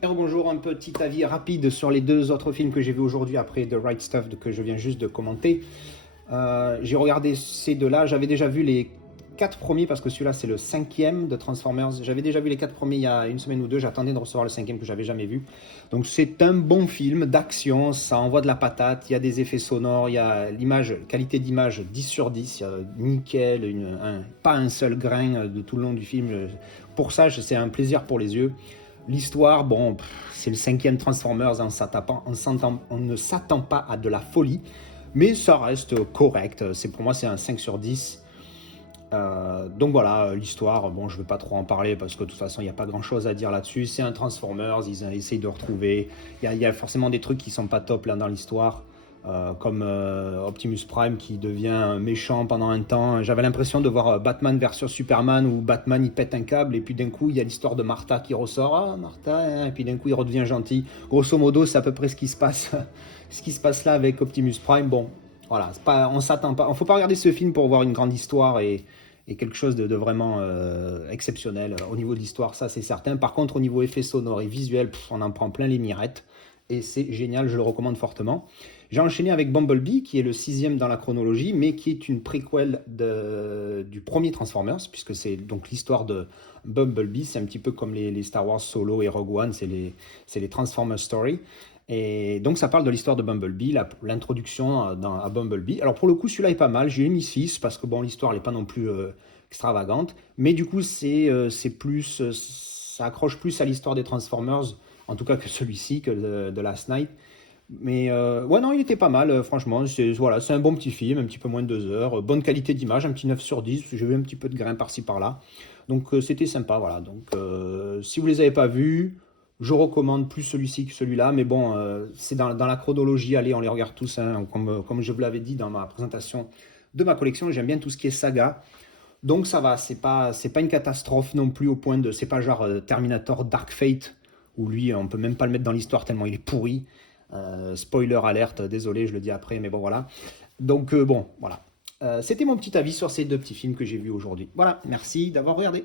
Et bonjour, un petit avis rapide sur les deux autres films que j'ai vus aujourd'hui après The Right Stuff que je viens juste de commenter. J'ai regardé ces deux-là, j'avais déjà vu les quatre premiers parce que celui-là c'est le cinquième de Transformers. J'avais déjà vu les quatre premiers il y a une semaine ou deux, j'attendais de recevoir le cinquième que j'avais jamais vu. Donc c'est un bon film d'action, ça envoie de la patate, il y a des effets sonores, il y a l'image, qualité d'image 10 sur 10, il y a nickel, pas un seul grain de tout le long du film. Pour ça, c'est un plaisir pour les yeux. L'histoire, bon, c'est le cinquième Transformers, on ne s'attend pas à de la folie, mais ça reste correct. Pour moi, c'est un 5 sur 10. Donc voilà, l'histoire, bon, je ne vais pas trop en parler parce que de toute façon, il n'y a pas grand chose à dire là-dessus. C'est un Transformers, ils essayent de retrouver. Il y a forcément des trucs qui sont pas top là dans l'histoire, comme Optimus Prime qui devient méchant pendant un temps. J'avais l'impression de voir Batman versus Superman où Batman il pète un câble et puis d'un coup il y a l'histoire de Martha qui ressort. Ah, Martha, hein, et puis d'un coup il redevient gentil. Grosso modo, c'est à peu près ce qui se passe, ce qui se passe là avec Optimus Prime. Bon, voilà, on s'attend pas. Il ne faut pas regarder ce film pour voir une grande histoire et quelque chose de vraiment exceptionnel au niveau de l'histoire, ça c'est certain. Par contre, au niveau effet sonore et visuel, on en prend plein les mirettes et c'est génial, je le recommande fortement. J'ai enchaîné avec Bumblebee, qui est le sixième dans la chronologie, mais qui est une préquelle du premier Transformers, puisque c'est donc l'histoire de Bumblebee. C'est un petit peu comme les Star Wars Solo et Rogue One, c'est les Transformers Story. Et donc ça parle de l'histoire de Bumblebee, l'introduction à Bumblebee. Alors pour le coup, celui-là est pas mal. J'ai mis 6 parce que bon, l'histoire n'est pas non plus extravagante, mais du coup c'est plus, ça accroche plus à l'histoire des Transformers, en tout cas que celui-ci, que de Last Night. Mais ouais, non, il était pas mal, franchement. Voilà, c'est un bon petit film, un petit peu moins de 2 heures. Bonne qualité d'image, un petit 9 sur 10. J'ai vu un petit peu de grain par-ci par-là. Donc c'était sympa, voilà. Donc si vous les avez pas vus, je recommande plus celui-ci que celui-là. Mais bon, c'est dans la chronologie. Allez, on les regarde tous, hein. Comme je vous l'avais dit dans ma présentation de ma collection, j'aime bien tout ce qui est saga. Donc ça va, c'est pas une catastrophe non plus au point de. C'est pas genre Terminator Dark Fate, où lui, on peut même pas le mettre dans l'histoire tellement il est pourri. Spoiler alerte, désolé, je le dis après, mais bon voilà. Donc bon, voilà. C'était mon petit avis sur ces deux petits films que j'ai vus aujourd'hui. Voilà, merci d'avoir regardé.